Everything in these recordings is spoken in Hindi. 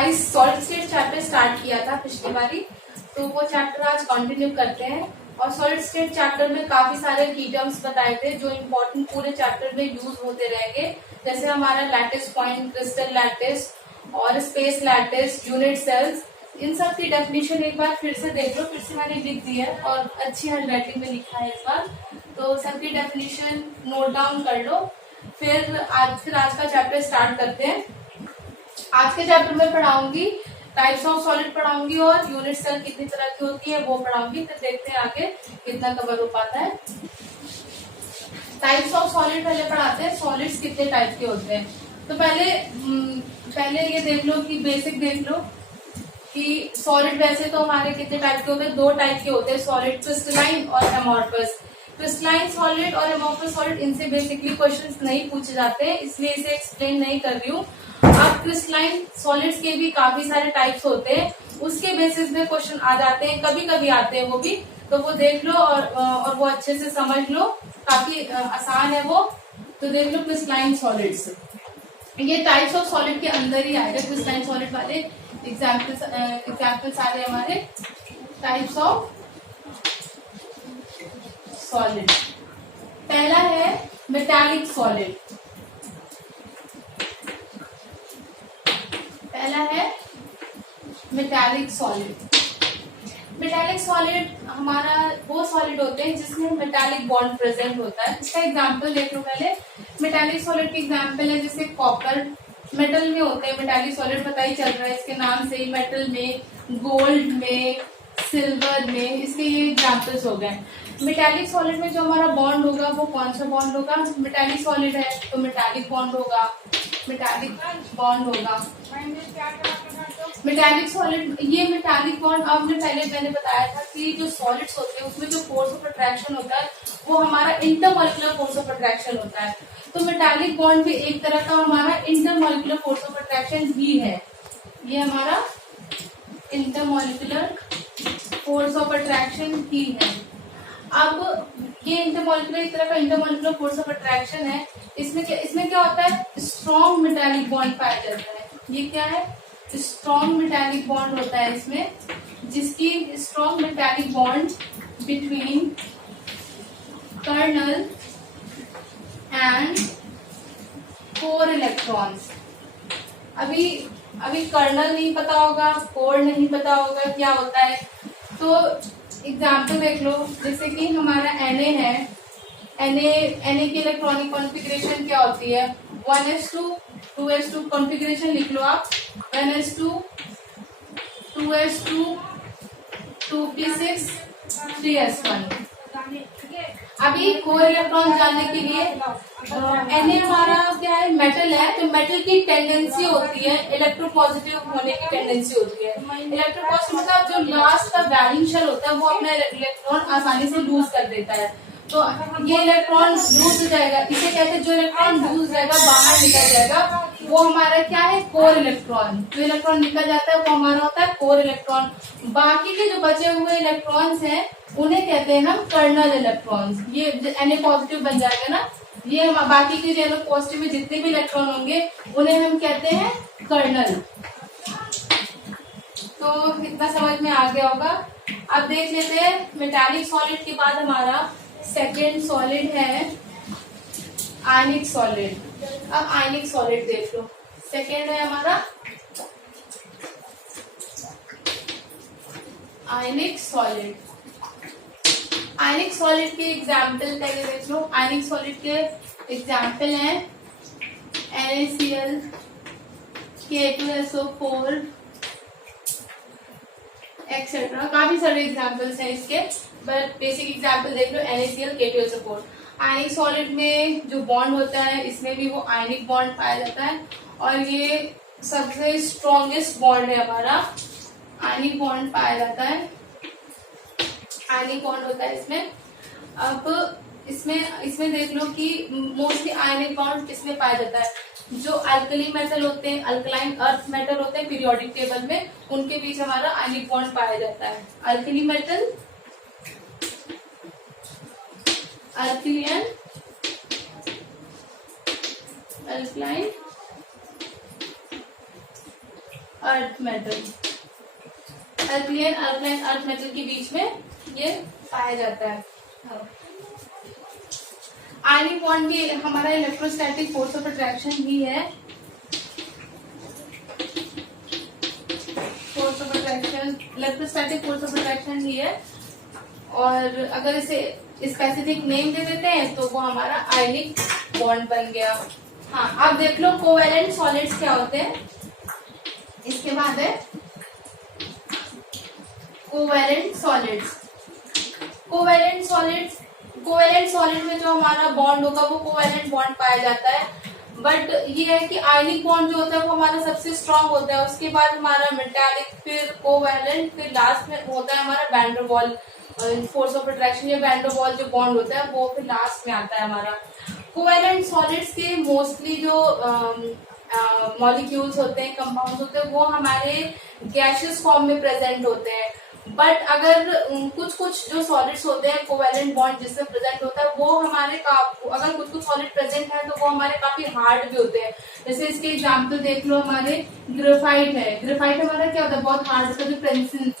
Guys solid state chapter start किया था पिछली बारी, तो वो चैप्टर आज कंटिन्यू करते हैं। और सॉलिड स्टेट चैप्टर में काफी सारे की टर्म्स बताए थे जो इम्पोर्टेंट पूरे चैप्टर में यूज होते रहेंगे, जैसे हमारा लैटिस पॉइंट, क्रिस्टल लैटिस और स्पेस लैटिस, यूनिट सेल्स। इन सब की डेफिनेशन एक बार फिर से देख लो, फिर से मैंने लिख दी है और अच्छी हैंडराइटिंग में लिखा है इस बार, तो सबकी डेफिनेशन नोट डाउन कर लो। फिर आज का चैप्टर स्टार्ट करते हैं। आज के चैप्टर में पढ़ाऊंगी टाइप्स ऑफ सॉलिड पढ़ाऊंगी और यूनिट सेल कितनी तरह की होती है वो पढ़ाऊंगी। फिर देखते हैं आगे कितना कवर हो पाता है। टाइप्स ऑफ सॉलिड पहले पढ़ाते हैं, सॉलिड्स कितने टाइप के होते हैं। तो पहले ये देख लो कि बेसिक देख लो कि सॉलिड वैसे तो हमारे कितने टाइप के होते हैं, दो टाइप के होते हैं सॉलिड, क्रिस्टलाइन और एमॉर्फस। क्रिस्टलाइन सॉलिड और एमॉर्फस सॉलिड, इनसे बेसिकली क्वेश्चंस नहीं पूछे जाते हैं, इसलिए इसे एक्सप्लेन नहीं कर रही हूँ। अब क्रिस्टलाइन सॉलिड्स के भी काफी सारे टाइप्स होते हैं, उसके बेसिस में क्वेश्चन आ जाते हैं, कभी कभी आते हैं वो भी, तो वो देख लो और वो अच्छे से समझ लो, काफी आसान है वो। तो देख लो क्रिस्टलाइन सॉलिड्स, ये टाइप्स ऑफ सॉलिड के अंदर ही आएगा। क्रिस्टलाइन सॉलिड वाले एग्जाम्पल्स आ रहे हमारे टाइप्स ऑफ सॉलिड। पहला है मेटालिक सॉलिड। पहला है मेटालिक सॉलिड। मेटालिक सॉलिड हमारा वो सॉलिड होते हैं जिसमें मेटालिक बॉन्ड प्रेजेंट होता है। इसका एग्जांपल देख लो पहले। मेटालिक सॉलिड के एग्जांपल है जैसे कॉपर, मेटल में होते हैं मेटालिक सॉलिड, पता ही चल रहा है इसके नाम से, मेटल में, गोल्ड में, सिल्वर में, इसके ये एग्जांपल्स हो गए। मेटालिक सॉलिड में जो हमारा बॉन्ड होगा वो कौन सा बॉन्ड होगा, मेटालिक सॉलिड है तो मेटालिक बॉन्ड होगा, मेटालिक बॉन्ड होगा। मेटालिक सॉलिड, ये मेटालिक बॉन्ड आपने पहले मैंने बताया था कि जो सॉलिड्स होते हैं उसमें जो फोर्स ऑफ अट्रैक्शन होता है वो हमारा इंटरमॉलिक्यूलर फोर्स ऑफ अट्रैक्शन होता है। तो मेटालिक बॉन्ड भी एक तरह का हमारा इंटरमॉलिक्यूलर फोर्स ऑफ अट्रैक्शन ही है, ये हमारा इंटरमॉलिक्यूलर फोर्स ऑफ अट्रैक्शन ही है। अब ये इंटरमॉलिक्यूलर एक तरह का इंटरमॉलिक्यूलर फोर्स ऑफ अट्रैक्शन है। इसमें क्या होता है, स्ट्रॉन्ग मेटालिक बॉन्ड पाया जाता है। ये क्या है, स्ट्रॉन्ग मेटालिक बॉन्ड होता है इसमें, जिसकी strong metallic bond between kernel and core electrons. अभी कर्नल नहीं पता होगा, कोर नहीं पता होगा क्या होता है, तो एग्जाम्पल देख लो। जैसे कि हमारा Na है, Na की इलेक्ट्रॉनिक कॉन्फ़िगरेशन क्या होती है, 1s2 2s2 कॉन्फ़िगरेशन लिख लो आप, 1s2 2s2 2p6 3s1। अभी कोर इलेक्ट्रॉन जानने के लिए Na हमारा क्या है, मेटल है, तो मेटल की टेंडेंसी होती है इलेक्ट्रोपॉजिटिव होने की टेंडेंसी होती है। इलेक्ट्रोपॉजिटिव मतलब जो लास्ट का वैलिंग शेल होता है वो अपना इलेक्ट्रॉन आसानी से लूज कर देता है, तो ये इलेक्ट्रॉन लूज हो जाएगा, इसे कहते हैं जो इलेक्ट्रॉन लूज जाएगा बाहर निकल जाएगा वो हमारा क्या है, कोर इलेक्ट्रॉन। जो इलेक्ट्रॉन निकल जाता है वो हमारा होता है कोर इलेक्ट्रॉन। बाकी के जो बचे हुए इलेक्ट्रॉन्स हैं उन्हें कहते हैं हम कर्नल इलेक्ट्रॉन्स। ये Na पॉजिटिव बन जाएगा ना, ये बाकी के जो पॉजिटिव में जितने भी इलेक्ट्रॉन होंगे उन्हें हम कहते हैं कर्नल। तो इतना समझ में आ गया होगा। अब देख लेते हैं मेटालिक सॉलिड के बाद हमारा सेकेंड सॉलिड है आयनिक सॉलिड। अब आयनिक सॉलिड देख लो, सेकेंड है हमारा आयनिक सॉलिड। आयनिक सॉलिड के एग्जाम्पल पहले देख लो। आयनिक सॉलिड के एग्जाम्पल हैं NaCl, K2SO4 एक्सेट्रा। काफी सारे एग्जाम्पल्स हैं इसके, बट बेसिक एग्जाम्पल देख लो, NaCl K2SO4। आयनिक सॉलिड में जो बॉन्ड होता है इसमें भी वो आयनिक बॉन्ड पाया जाता है, और ये सबसे स्ट्रॉन्गेस्ट बॉन्ड है हमारा, आयनिक बॉन्ड पाया जाता है, आयनिक बॉन्ड होता है इसमें। अब इसमें देख लो कि मोस्टली आयनिक बॉन्ड किसमें पाया जाता है, जो अल्कली मेटल होते हैं, अल्कलाइन अर्थ मेटल होते हैं पीरियोडिक टेबल में, उनके बीच हमारा आयनिक बॉन्ड पाया जाता है। Alkali metal, alkaline, alkaline earth metal, alkaline alkaline earth metal के बीच में ये पाया जाता है। आयनिक बॉन्ड भी हमारा इलेक्ट्रोस्टैटिक फोर्स ऑफ अट्रैक्शन ही है, force of attraction, electrostatic force of attraction ही है। और अगर इसे स्पेसिफिक नेम दे देते हैं तो वो हमारा आयनिक बॉन्ड बन गया। हाँ, आप देख लो कोवैलेंट सॉलिड्स क्या होते हैं। इसके बाद है covalent solids. Covalent solids, covalent solid में जो हमारा बॉन्ड होगा वो कोवैलेंट बॉन्ड पाया जाता है। बट ये है कि आयनिक बॉन्ड जो होता है वो हमारा सबसे स्ट्रांग होता है, उसके बाद हमारा मेटालिक, फिर कोवैलेंट, फिर लास्ट में होता है हमारा van der Waal force of attraction या वैन डर वाल जो बॉन्ड होता है वो फिर लास्ट में आता है हमारा। कोवैलेंट सॉलिड्स के मोस्टली जो मॉलिक्यूल्स होते हैं, कंपाउंड्स होते हैं, वो हमारे गैसियस फॉर्म में प्रेजेंट होते हैं। बट अगर कुछ कुछ जो सॉलिड्स होते हैं कोवैलेंट बॉन्ड जिसमें प्रेजेंट होता है वो हमारे अगर कुछ कुछ सॉलिड प्रेजेंट है तो वो हमारे काफी हार्ड भी होते हैं। जैसे इसके एग्जांपल देख लो, हमारे ग्रेफाइट है। ग्रेफाइट हमारा क्या होता है, बहुत हार्ड होता है। जो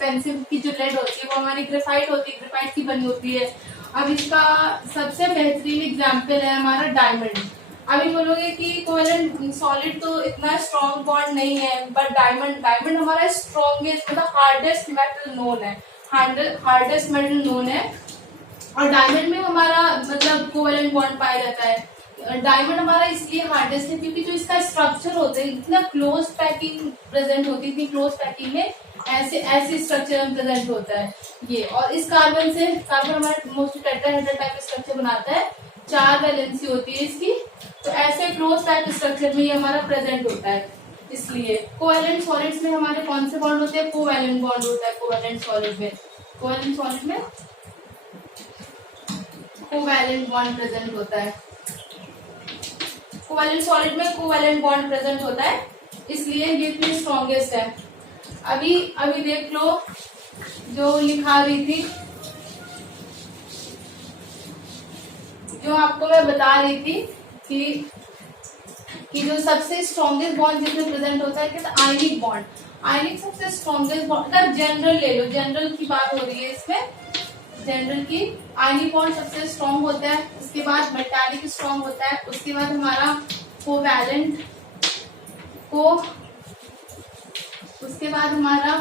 पेंसिल की जो लेड होती है वो हमारी ग्रेफाइट होती है, ग्रेफाइट की बनी होती है। अब इसका सबसे बेहतरीन एग्जाम्पल है हमारा डायमंड। अभी बोलोगे कि कोवैलेंट सॉलिड तो इतना स्ट्रॉन्ग बॉन्ड नहीं है, बट डायमंड हमारा स्ट्रॉन्गेस्ट मतलब हार्डेस्ट मेटल नोन है, हार्डेस्ट मेटल नोन है। और डायमंड में हमारा मतलब कोवैलेंट बॉन्ड पाया जाता है। डायमंड हमारा इसलिए हार्डेस्ट है क्योंकि जो इसका स्ट्रक्चर होता है, इतना क्लोज पैकिंग प्रेजेंट होती है, इतनी क्लोज पैकिंग में ऐसे स्ट्रक्चर में प्रेजेंट होता है ये। और इस कार्बन हमारा मोस्टली टेट्राहेड्रल टाइप स्ट्रक्चर बनाता है, 4 वैलेंसी होती है इसकी। तो ऐसे क्लोज टाइप स्ट्रक्चर में ये हमारा प्रेजेंट होता है। इसलिए कोवैलेंट सॉलिड्स में हमारे कौन से बॉन्ड होते हैं, कोवैलेंट बॉन्ड होता है कोवैलेंट सॉलिड में। कोवैलेंट सॉलिड में कोवैलेंट बॉन्ड प्रेजेंट होता है। कोवैलेंट सॉलिड में कोवैलेंट बॉन्ड प्रेजेंट होता है, इसलिए ये इतनी स्ट्रॉन्गेस्ट है। अभी देख लो जो लिखा रही थी, जो आपको मैं बता रही थी कि जो सबसे स्ट्रॉन्गेस्ट बॉन्ड जिसमें प्रेजेंट होता है क्या, आयनिक बॉन्ड। आयनिक सबसे स्ट्रॉन्गेस्ट बॉन्ड, अगर जनरल ले लो, जनरल की बात हो रही है इसमें, जनरल की आयनिक बॉन्ड सबसे स्ट्रॉन्ग होता है। उसके बाद मेटालिक स्ट्रॉन्ग होता है, उसके बाद हमारा कोवैलेंट उसके बाद हमारा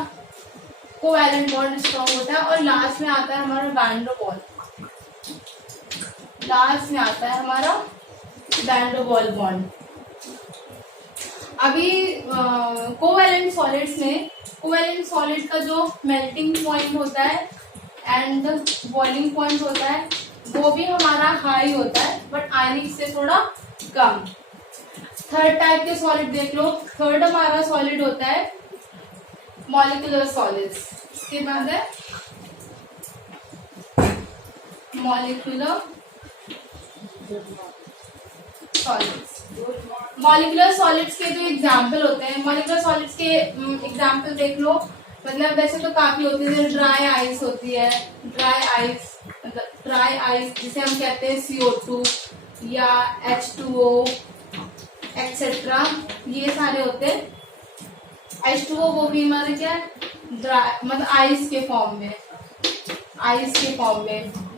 कोवैलेंट बॉन्ड स्ट्रॉन्ग होता है। और लास्ट में आता है हमारा वैन डर वाल, लास्ट में आता है हमारा वैन डर वाल बॉन्ड। अभी कोवैलेंट सॉलिड्स में कोवैलेंट सॉलिड का जो मेल्टिंग पॉइंट होता है एंड बॉइलिंग पॉइंट होता है वो भी हमारा हाई होता है, बट आयनिक से थोड़ा कम। थर्ड टाइप के सॉलिड देख लो। थर्ड हमारा सॉलिड होता है मॉलिक्यूलर सॉलिड्स। इसके बाद है मॉलिक्यूलर सॉलिड्स। मॉलिक्यूलर सॉलिड्स के जो एग्जाम्पल होते हैं, मॉलिक्यूलर सॉलिड्स के एग्जाम्पल देख लो। मतलब वैसे तो काफी होती है, जैसे ड्राई आइस होती है, ड्राई आइस जिसे हम कहते हैं CO2 या H2O एक्सेट्रा, ये सारे होते हैं। H2O वो भी हमारे क्या ड्राई मतलब आइस के फॉर्म में,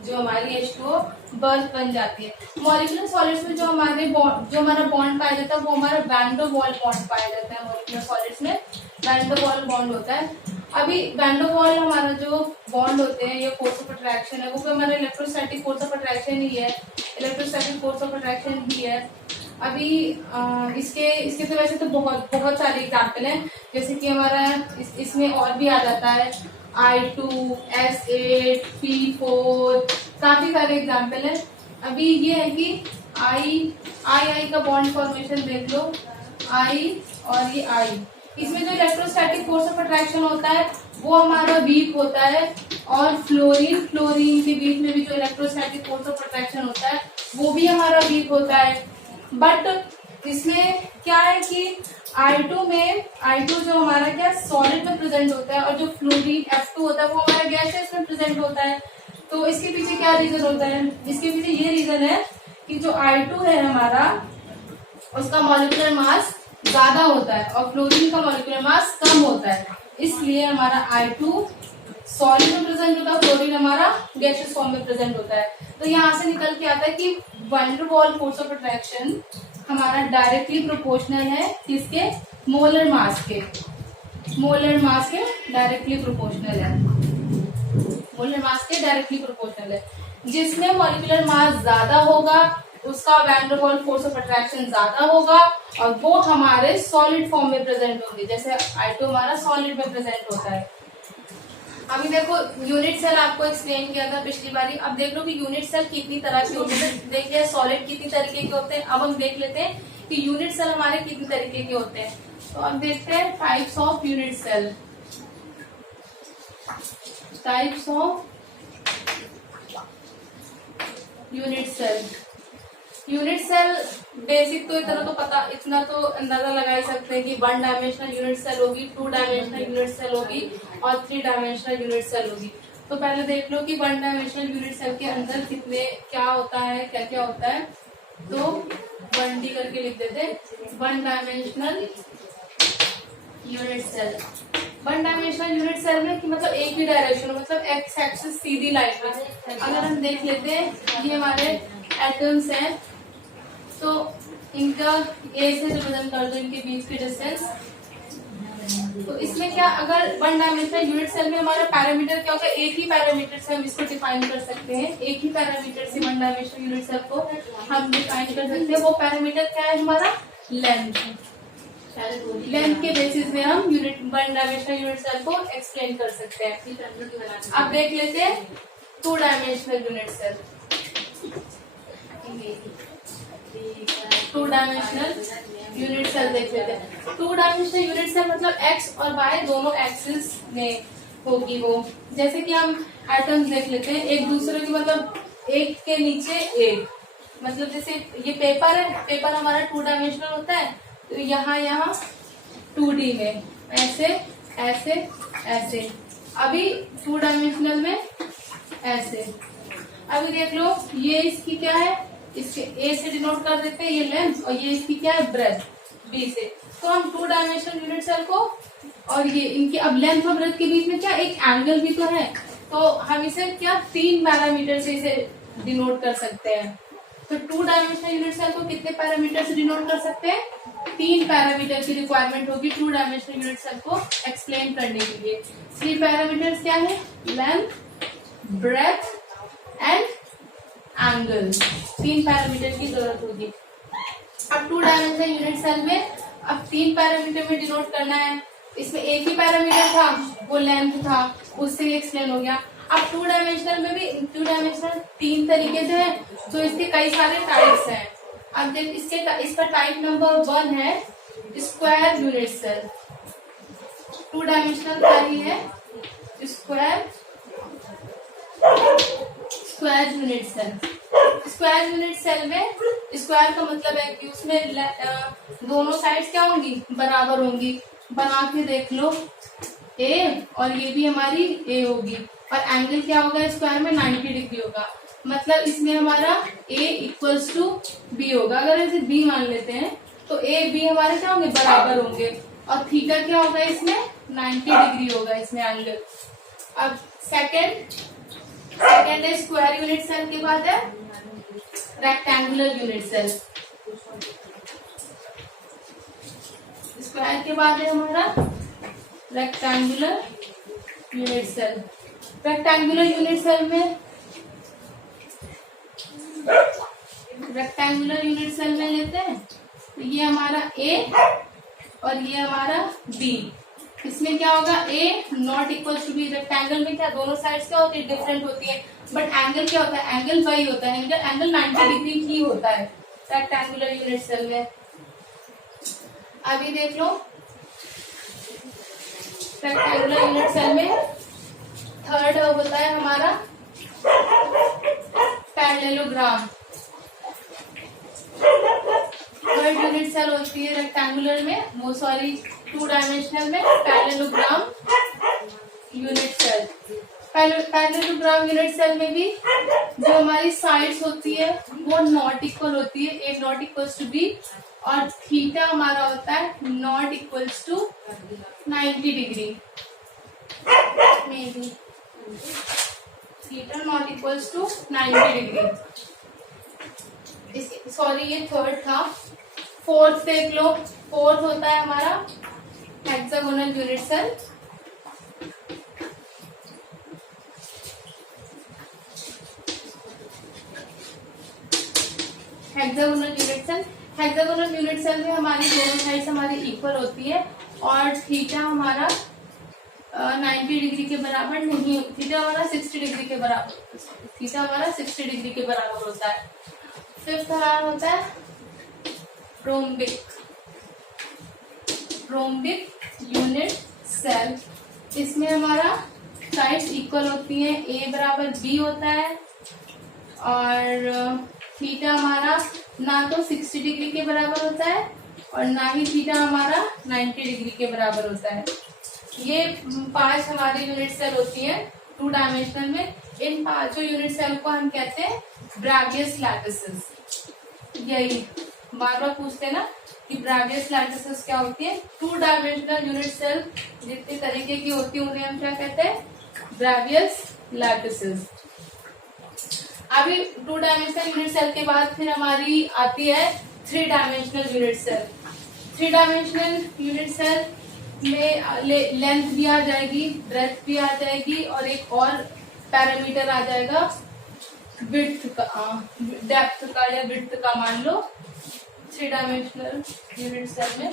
जो हमारी H2O बर्फ बन जाती है। मॉलिक्यूलर सॉलिड्स में जो हमारा बॉन्ड पाया जाता है वो हमारा वैन डर वाल बॉन्ड पाया जाता है। मॉलिक्यूलर सॉलिड्स में वैन डर वाल बॉन्ड होता है। अभी वैन डर वाल हमारा जो बॉन्ड होते हैं, ये फोर्स ऑफ अट्रैक्शन है, वो भी हमारा इलेक्ट्रोस्टैटिक फोर्स ऑफ अट्रैक्शन ही है, अभी इसके तो वैसे तो बहुत सारे एग्जाम्पल हैं, जैसे कि हमारा इसमें और भी आ जाता है I2, S8, P4, काफी सारे एग्जाम्पल हैं। अभी ये है कि I का बॉन्ड फॉर्मेशन देख लो, I और ये I, इसमें जो इलेक्ट्रोस्टैटिक फोर्स ऑफ अट्रैक्शन होता है वो हमारा वीक होता है। और फ्लोरीन के बीच में भी जो इलेक्ट्रोस्टैटिक फोर्स ऑफ अट्रैक्शन होता है वो भी हमारा वीक होता है। बट इसमें क्या है कि I2 जो हमारा क्या सॉलिड में प्रेजेंट होता है, और जो फ्लोरीन F2 होता है वो हमारा गैसेस में प्रेजेंट होता है। तो इसके पीछे क्या रीजन होता है, इसके पीछे ये रीजन है कि जो I2 है हमारा, उसका मॉलिक्यूलर मास ज्यादा होता है और फ्लोरीन का मॉलिक्यूलर मास कम होता है, इसलिए हमारा I2 सॉलिड में प्रेजेंट होता है, फ्लोरीन हमारा गैसियस फॉर्म में प्रेजेंट होता है। तो यहाँ से निकल के आता है कि van der Waals force of attraction हमारा डायरेक्टली प्रोपोर्शनल है किसके, मोलर मास के, मोलर मास के डायरेक्टली प्रोपोर्शनल है, मोलर मास के डायरेक्टली प्रोपोर्शनल है। जिसमें मॉलिक्यूलर मास ज्यादा होगा उसका van der Waals force of attraction ज्यादा होगा और वो हमारे सॉलिड फॉर्म में प्रेजेंट होंगे, जैसे I2 हमारा सॉलिड में प्रेजेंट होता है। अभी देखो यूनिट सेल आपको एक्सप्लेन किया था पिछली बारी, अब देख लो कि यूनिट सेल कितनी तरह के होते हैं, देख लिया सॉलिड कितनी तरीके के होते हैं। अब हम देख लेते हैं कि यूनिट सेल हमारे कितनी तरीके के होते हैं। तो अब देखते हैं types of unit cell, types of unit cell. Unit cell basic तो इतना तो अंदाजा लगा ही सकते हैं कि 1 डायमेंशनल यूनिट सेल होगी, 2 डायमेंशनल यूनिट सेल होगी और 3 डायमेंशनल यूनिट सेल होगी। तो पहले देख लो कि 1 डायमेंशनल यूनिट सेल के अंदर कितने क्या होता है, क्या क्या होता है। तो 1D करके लिख देते, 1 dimensional unit cell. 1 dimensional unit cell में कि मतलब एक ही डायरेक्शन, मतलब एक्स एक्सिस सीधी लाइन में। अगर हम देख लेते हैं ये हमारे एटम्स हैं, तो इनका ए से रिप्रेजेंट कर दो इनके बीच की डिस्टेंस। तो इसमें क्या, अगर 1 डायमेंशनल यूनिट सेल में हमारा पैरामीटर क्या होगा, एक ही पैरामीटर से हम इसको डिफाइन कर सकते हैं, एक ही पैरामीटर से 1 डायमेंशनल यूनिट सेल को हम डिफाइन कर सकते हैं। वो पैरामीटर क्या है हमारा, लेंथ। लेंथ के बेसिस में हम 1 डायमेंशनल यूनिट सेल को एक्सप्लेन कर सकते हैं। अब देख लेते हैं 2 dimensional unit cell. 2 dimensional unit cell देख लेते हैं। 2 डायमेंशनल यूनिट सेल मतलब एक्स और वाई दोनों एक्सिस में होगी वो। जैसे कि हम एटम्स देख लेते हैं एक दूसरे की, मतलब एक के नीचे एक, मतलब जैसे ये पेपर है, पेपर हमारा 2 डायमेंशनल होता है, तो यहाँ 2D में ऐसे ऐसे ऐसे। अभी 2 डायमेंशनल में ऐसे। अभी देख लो ये इसकी क्या है, इसके ए से डिनोट कर देते हैं ये लेंथ, और ये इसकी क्या है ब्रेथ, बी से। तो हम 2 डायमेंशनल यूनिट सेल को, और ये इनकी अब लेंथ और ब्रेथ के बीच में क्या एक एंगल भी तो है, तो हम इसे क्या 3 पैरामीटर से इसे डिनोट कर सकते हैं। तो 2 डायमेंशनल यूनिट सेल को कितने पैरामीटर से डिनोट कर सकते हैं, 3 पैरामीटर की रिक्वायरमेंट होगी 2 डायमेंशनल यूनिट सेल को एक्सप्लेन करने के लिए। 3 पैरामीटर्स क्या है, length, breadth and angle. 3 parameter की जरूरत होगी। अब 2 डायमेंशनल यूनिट सेल में अब 3 पैरामीटर में डिनोट करना है। इसमें एक ही पैरामीटर था, वो लेंथ था, उससे एक्सप्लेन हो गया। अब 2 डायमेंशनल में भी 2 डायमेंशनल 3 तरीके से है, तो इसके कई सारे टाइप्स हैं। अब देख इसका टाइप नंबर 1 है स्क्वायर यूनिट सेल। 2 डायमेंशनल क्या ही है, square unit cell. Square unit cell में स्क्वायर का मतलब है कि उसमें दोनों साइड्स क्या होंगी, बराबर होंगी। बना के देख लो ए, और ये भी हमारी ए होगी, और एंगल क्या होगा स्क्वायर में 90 डिग्री होगा। मतलब इसमें हमारा ए इक्वल्स टू बी होगा। अगर इसे बी मान लेते हैं तो ए बी हमारे क्या होंगे, बराबर होंगे, और थीटा क्या होगा इसमें 90 डिग्री होगा इसमें एंगल। अब सेकेंड है स्क्वायर यूनिट सेल के बाद है रेक्टेंगुलर यूनिट सेल। स्क्वायर के बाद है हमारा rectangular unit cell. Rectangular unit cell में लेते हैं तो ये हमारा ए और ये हमारा बी। इसमें क्या होगा, A not equal to B. Rectangle में क्या दोनों साइड्स क्या होती है, डिफरेंट होती है, बट एंगल क्या होता है, एंगल वही होता है, एंगल 90 डिग्री ही होता है रेक्टेंगुलर यूनिट सेल में। अभी देख लो रेक्टेंगुलर यूनिट सेल में थर्ड होता है हमारा पैरेललोग्राम। थर्ड यूनिट सेल होती है रेक्टेंगुलर में, वो सॉरी 2 डायमेंशनल में parallelogram unit cell. Parallelogram unit cell में भी जो हमारी साइड्स होती है वो नॉट इक्वल होती है, A not equal to B, और थीटा हमारा होता है नॉट इक्वल्स टू 90 डिग्री में भी, theta not equals to 90 degree. Sorry ये थर्ड था। फोर्थ देख लो, फोर्थ होता है हमारा hexagonal unit cell. Hexagonal unit cell, hexagonal unit cell में हमारी दोनों साइड्स हमारी इक्वल होती है और थीटा हमारा 90 डिग्री के बराबर नहीं, थीटा हमारा 60 डिग्री के बराबर, थीटा हमारा 60 डिग्री के बराबर होता है। फिफ्थ हमारा होता है रोम्बिक, रोम्बिक यूनिट सेल। इसमें हमारा साइड्स इक्वल होती हैं, ए बराबर बी होता है और थीटा हमारा ना तो 60 डिग्री के बराबर होता है और ना ही थीटा हमारा 90 डिग्री के बराबर होता है। ये 5 हमारी यूनिट सेल होती है 2 डायमेंशनल में। इन 5 यूनिट सेल को हम कहते हैं ब्रावियस लैटिसेस। यही बार बार पूछते हैं ना कि ब्रावियस लैटिसेस क्या होती है। 2 डायमेंशनल यूनिट सेल जितने तरीके की होती है उन्हें हम क्या कहते हैं, ब्रावियस लैटिसेस। अभी 2 डायमेंशनल यूनिट सेल के बाद फिर हमारी आती है 3 dimensional unit cell. 3 dimensional unit cell में लेंथ भी आ जाएगी, ब्रेथ भी आ जाएगी और एक और पैरामीटर आ जाएगा विड्थ का, डेप्थ का या विड्थ का मान लो 3 डायमेंशनल यूनिट सेल में।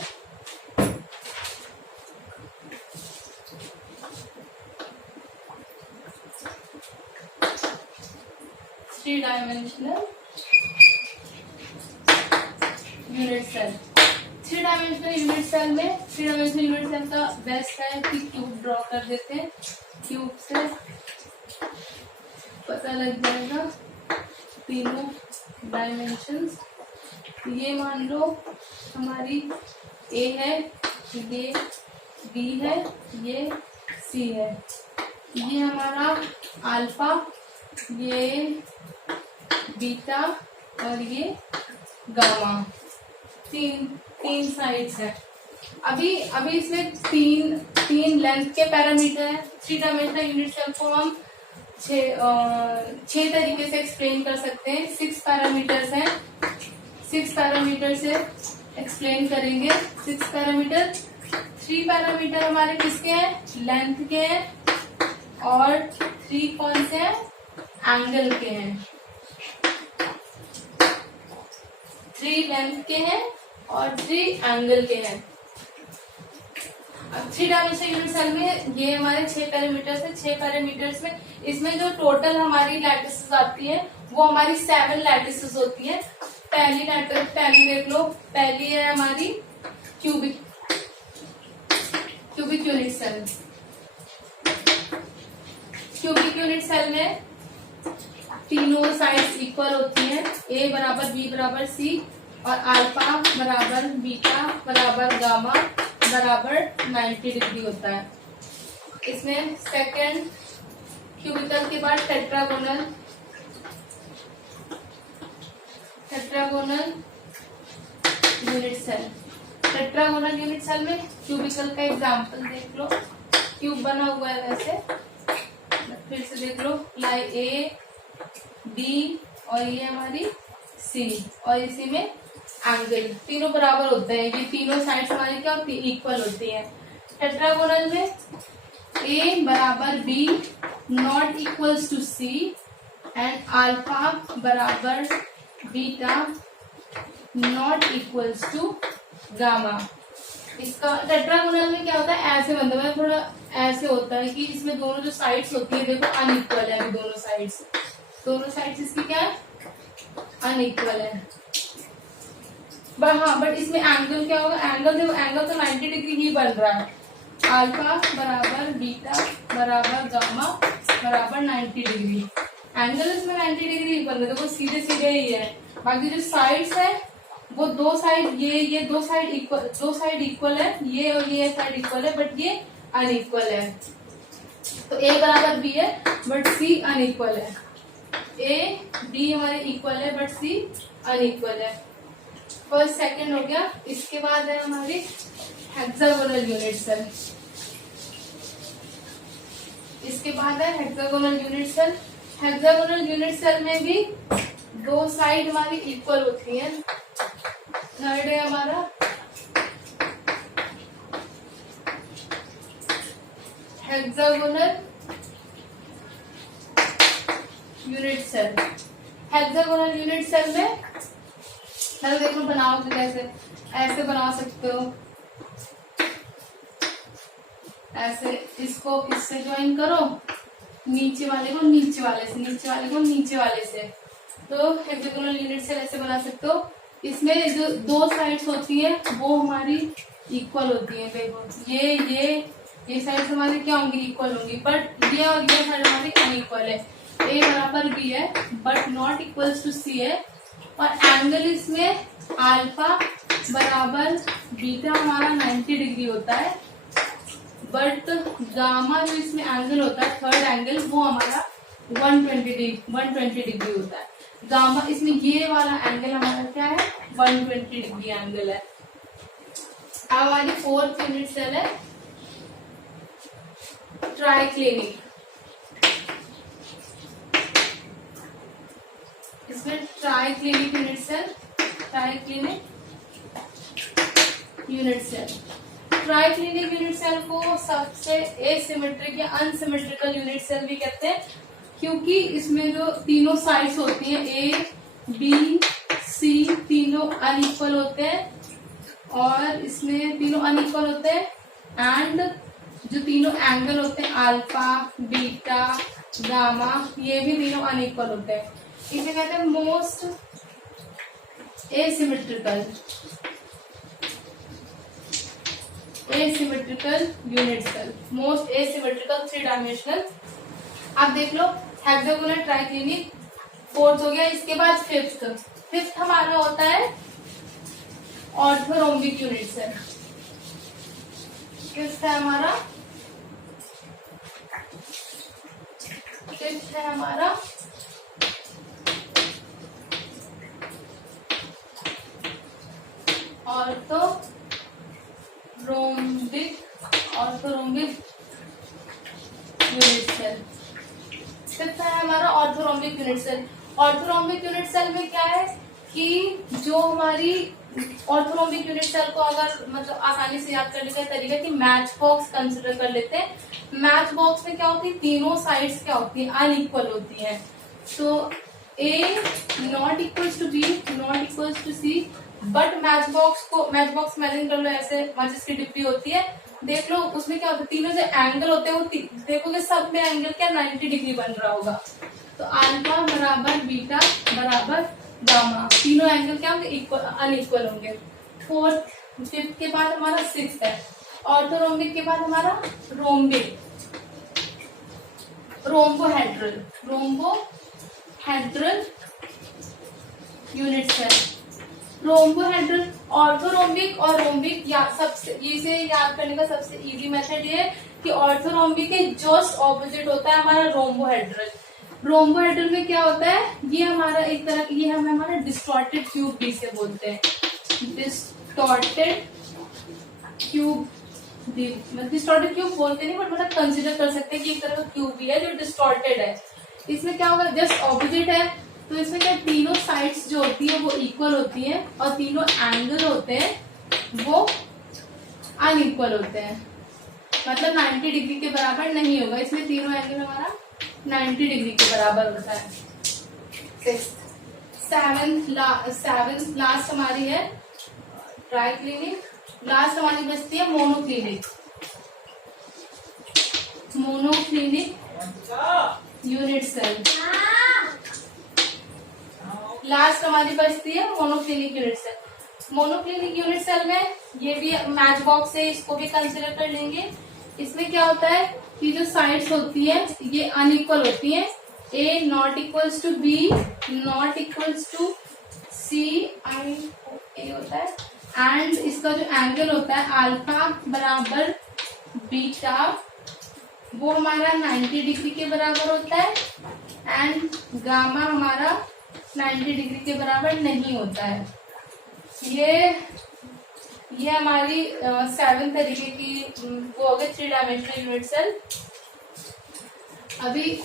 Three dimensional unit cell, 3 dimensional unit cell में 3 डायमेंशनल यूनिट सेल का बेस्ट है कि क्यूब ड्रॉ कर देते हैं। क्यूब से पता लग जाएगा तीनों डायमेंशंस। ये मान लो हमारी ए है, ये बी है, ये सी है, ये हमारा अल्फा, ये बीटा और ये गामा। तीन साइड्स है। अभी इसमें तीन लेंथ के पैरामीटर है। 3 डायमेंशनल यूनिट सेल को हम 6 तरीके से एक्सप्लेन कर सकते हैं। 6 पैरामीटर्स हैं, 6 पैरामीटर से एक्सप्लेन करेंगे। 6 पैरामीटर, 3 पैरामीटर हमारे किसके हैं, लेंथ के हैं और 3 कौन से हैं, एंगल के हैं। 3 लेंथ के हैं और 3 एंगल के हैं। अब 3 डायमेंशनल यूनिट सेल में ये हमारे 6 पैरामीटर्स है। 6 पैरामीटर्स में इसमें जो टोटल हमारी लैटिसेस आती है वो हमारी 7 लैटिसेस होती है। पहली देख लो, पहली है हमारी cubic unit cell. Cubic unit cell में तीनों साइड्स इक्वल होती हैं, ए बराबर बी बराबर सी और अल्फा बराबर बीटा बराबर गामा बराबर 90 डिग्री होता है। इसमें सेकंड क्यूबिकल के बाद tetragonal unit cell. Tetragonal unit cell में क्यूबिकल का एग्जांपल देख लो। क्यूब बना हुआ है वैसे, फिर से देख लो, लाई ए बी और ये हमारी सी और इसी में एंगल तीनों बराबर होते हैं। ये तीनों साइड्स हमारी क्या होती है, इक्वल होती है। टेट्रागोनल में ए बराबर B not equals to C and alpha बराबर beta not equals to gamma. इसका टेट्रागोनल में क्या होता है, ऐसे बनता है, थोड़ा ऐसे होता है कि इसमें दोनों जो साइड्स होती है देखो अनइक्वल है। दोनों साइड्स इसकी क्या है, अनइक्वल है। बट इसमें एंगल क्या होगा, एंगल तो 90 डिग्री ही बन रहा है। अल्फा बराबर बीटा बराबर गामा बराबर 90 डिग्री। एंगल इसमें 90 डिग्री ही बन रहा है, देखो सीधे ही है। बाकी जो साइड्स है वो दो साइड, ये दो साइड इक्वल है, ये और ये साइड इक्वल है बट ये अनइक्वल है। तो ए बराबर बी है बट सी अनइक्वल है। ए बी हमारे इक्वल है बट सी अनइक्वल है। फर्स्ट सेकंड हो गया। इसके बाद है हमारी हेक्सागोनल यूनिट सेल। इसके बाद है hexagonal unit cell. Hexagonal unit cell में भी दो साइड हमारी इक्वल होती है। थर्ड है हमारा hexagonal unit cell. Hexagonal unit cell में देखो बनाओगे कैसे, ऐसे बना सकते हो, ऐसे इसको इससे ज्वाइन करो, नीचे वाले को नीचे वाले से, नीचे वाले को नीचे वाले से। तो हेक्सागोनल यूनिट सेल ऐसे बना सकते हो। इसमें जो दो साइड्स होती है वो हमारी इक्वल होती है। देखो ये साइड्स हमारी क्या होंगी, इक्वल होंगी, बट ये और ये साइड हमारी अनइक्वल है। ए बराबर बी है बट नॉट इक्वल्स टू सी है। और एंगल इसमें अल्फा बराबर बीटा हमारा 90 डिग्री होता है, बट गामा जो इसमें एंगल होता है, थर्ड एंगल, वो हमारा 120 डिग्री होता है। गामा इसमें ये वाला एंगल हमारा क्या है, 120 डिग्री एंगल है। अब हमारी फोर्थ यूनिट सेल है ट्राइक्लिनिक। इसमें triclinic unit cell, triclinic unit cell. Triclinic unit cell को सबसे एसिमेट्रिक या अनसिमेट्रिकल यूनिट सेल भी कहते हैं, क्योंकि इसमें जो तीनों साइड्स होती हैं ए बी सी तीनों अनइक्वल होते हैं, और इसमें तीनों अनइक्वल होते हैं, एंड जो तीनों एंगल होते हैं अल्फा बीटा गामा, ये भी तीनों अनइक्वल होते हैं। इसे कहते हैं most asymmetrical unit cell, most asymmetrical 3 dimensional. आप देख लो हेक्सागोनल ट्राइक्लिनिक फोर्थ हो गया। इसके बाद फिफ्थ हमारा होता है ऑर्थोरोम्बिक यूनिट सेल। फिफ्थ है हमारा ऑर्थोरोम्बिक यूनिट सेल। फिफ्थ है हमारा orthorhombic unit cell. Orthorhombic unit cell में क्या है कि जो हमारी ऑर्थोरोम्बिक यूनिट सेल को अगर मतलब आसानी से याद करने का तरीका कि मैच बॉक्स कंसिडर कर लेते हैं। मैच बॉक्स में क्या होती है, तीनों साइड्स क्या होती है, अनइक्वल होती है। तो A not equals to B not equals to C, but match box imagine कर लो, ऐसे माचिस की डिब्बी होती है, देख लो उसमें क्या होता है, तीनों जो एंगल होते हैं वो देखोगे सब में एंगल क्या 90 डिग्री बन रहा होगा। तो अल्फा बराबर बीटा बराबर गामा, तीनों एंगल क्या होंगे, अनइक्वल होंगे। फिफ्थ के बाद हमारा सिक्स्थ है ऑर्थोरोम्बिक। के बाद हमारा rhombohedral unit cell. Rhombohedral, orthorhombic और रोम्बिक, या सबसे इसे याद करने का सबसे इजी मेथड ये है कि ऑर्थोरोम्बिक के जस्ट ऑपोजिट होता है हमारा रोम्बोहेड्रल। रोम्बोहेड्रल में क्या होता है, ये हमारा एक तरह ये हमें हमारा डिस्टॉर्टेड क्यूब भी से बोलते हैं। डिस्टॉर्टेड क्यूब बोलते नहीं, बट मतलब कंसिडर कर सकते हैं कि एक तरह का क्यूब भी है जो डिस्टॉर्टेड है। इसमें क्या होगा, जस्ट ऑपोजिट है, तो इसमें क्या तीनों साइड्स जो होती है वो इक्वल होती है, और तीनों एंगल होते हैं वो अनइक्वल होते हैं, मतलब 90 डिग्री के बराबर नहीं होगा। इसमें तीनों एंगल हमारा 90 डिग्री के बराबर होता है। सेवेंथ लास्ट हमारी है ट्राइक्लिनिक। लास्ट हमारी बचती है मोनोक्लिनिक यूनिट सेल। लास्ट हमारी बचती है monoclinic unit cell. Monoclinic unit cell में ये भी मैच बॉक्स है, इसको भी कंसिडर कर लेंगे। इसमें क्या होता है कि जो साइड्स होती है ये अनइक्वल होती है, A not equals to B not equals to C आई ए होता है, एंड इसका जो एंगल होता है अल्फा बराबर बीटा वो हमारा 90 डिग्री के बराबर होता है, एंड गामा हमारा 90 डिग्री के बराबर नहीं होता है। ये हमारी 7 तरीके की वो हो गई 3 डायमेंशनल यूनिट सेल। अभी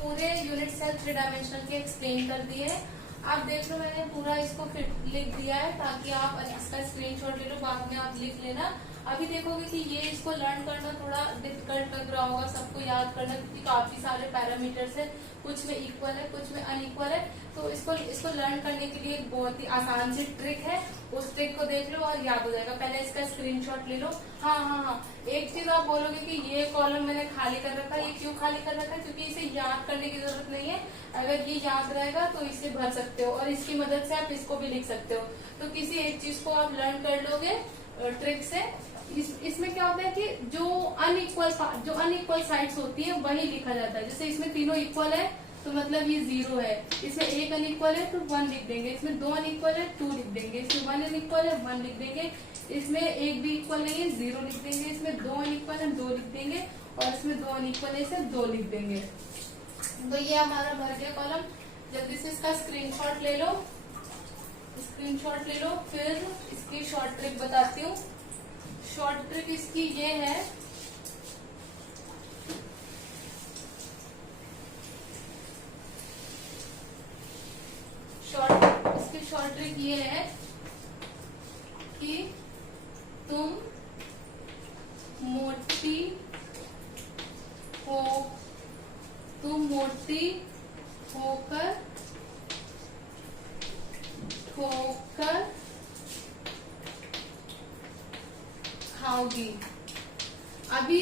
पूरे यूनिट सेल 3 डायमेंशनल के एक्सप्लेन कर दिए। आप देख लो मैंने पूरा इसको फिट लिख दिया है ताकि आप इसका स्क्रीनशॉट ले लो, बाद में आप लिख लेना। अभी देखोगे कि ये इसको लर्न करना थोड़ा डिफिकल्ट लग रहा होगा सबको याद करना, क्योंकि काफी सारे पैरामीटर्स है, कुछ में इक्वल है कुछ में अनइक्वल है। तो इसको लर्न करने के लिए एक बहुत ही आसान सी ट्रिक है, उस ट्रिक को देख लो और याद हो जाएगा। पहले इसका स्क्रीनशॉट ले लो। हाँ, एक चीज आप बोलोगे कि ये कॉलम मैंने खाली कर रखा है, ये क्यों खाली कर रखा है? क्योंकि इसे याद करने की जरूरत नहीं है। अगर ये याद रहेगा तो इसे भर सकते हो और इसकी मदद से आप इसको भी लिख सकते हो। तो किसी एक चीज को आप लर्न कर लोगे ट्रिक से। इसमें क्या होता है कि जो अनइक्वल साइड्स होती है वही लिखा जाता है। जैसे इसमें तीनों इक्वल है तो मतलब ये 0 है, इसमें एक अनइक्वल है तो 1 लिख देंगे, इसमें 2 अनइक्वल है 2 लिख देंगे, इसमें 1 अनइक्वल है 1 लिख देंगे, इसमें एक भी इक्वल नहीं है 0 लिख देंगे, इसमें 2 अनइक्वल है 2 लिख देंगे और इसमें 2 अनइक्वल है इसे 2 लिख देंगे। तो ये हमारा भर गया कॉलम। जल्दी से इसका स्क्रीनशॉट ले लो, फिर इसकी शॉर्ट ट्रिक बताती हूँ। शॉर्ट ट्रिक इसकी ये है, इसकी शॉर्ट ट्रिक ये है कि तुम मोटी होकर ठोकर खाओगी। अभी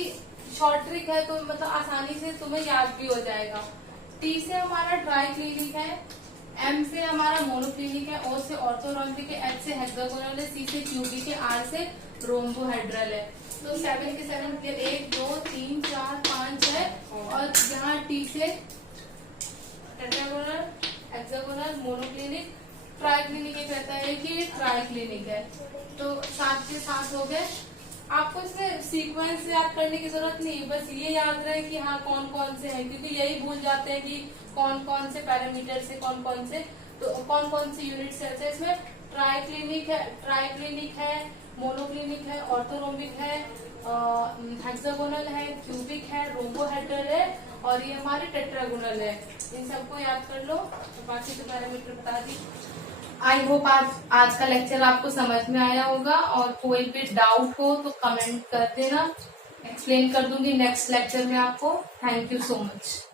शॉर्ट ट्रिक है तो मतलब आसानी से तुम्हें याद भी हो जाएगा। टी से हमारा ट्राई क्लिनिक है, एम से हमारा मोनोक्लिनिक है, ओ से ऑर्थोरॉम्बिक है, एच से हेक्सागोनल है, सी से क्यूबिक है, आर से रोम्बोहेड्रल है। तो 7 के 7 क्लियर, 1 2 3 4 5 है। और यहाँ टी से tetragonal, hexagonal, monoclinic, try clinic एक रहता है कि ट्राई क्लिनिक है। तो 7 के 7 हो गए। आपको इसमें सीक्वेंस याद करने की जरूरत नहीं, बस ये याद रहे कि हाँ कौन कौन से हैं, क्योंकि यही भूल जाते हैं कि कौन कौन से पैरामीटर से कौन कौन से यूनिट सेल्स है। इसमें ट्राई क्लिनिक है, मोनोक्लिनिक है, ऑर्थोरोम्बिक है, हेक्सागोनल है, क्यूबिक है, रोम्बोहेड्रल है और ये हमारे टेट्रागोनल है। इन सबको याद कर लो। तो बाकी तो पैरामीटर बता दी। आई होप आज का लेक्चर आपको समझ में आया होगा, और कोई भी डाउट हो तो कमेंट कर देना, एक्सप्लेन कर दूंगी नेक्स्ट लेक्चर में आपको। Thank you so much.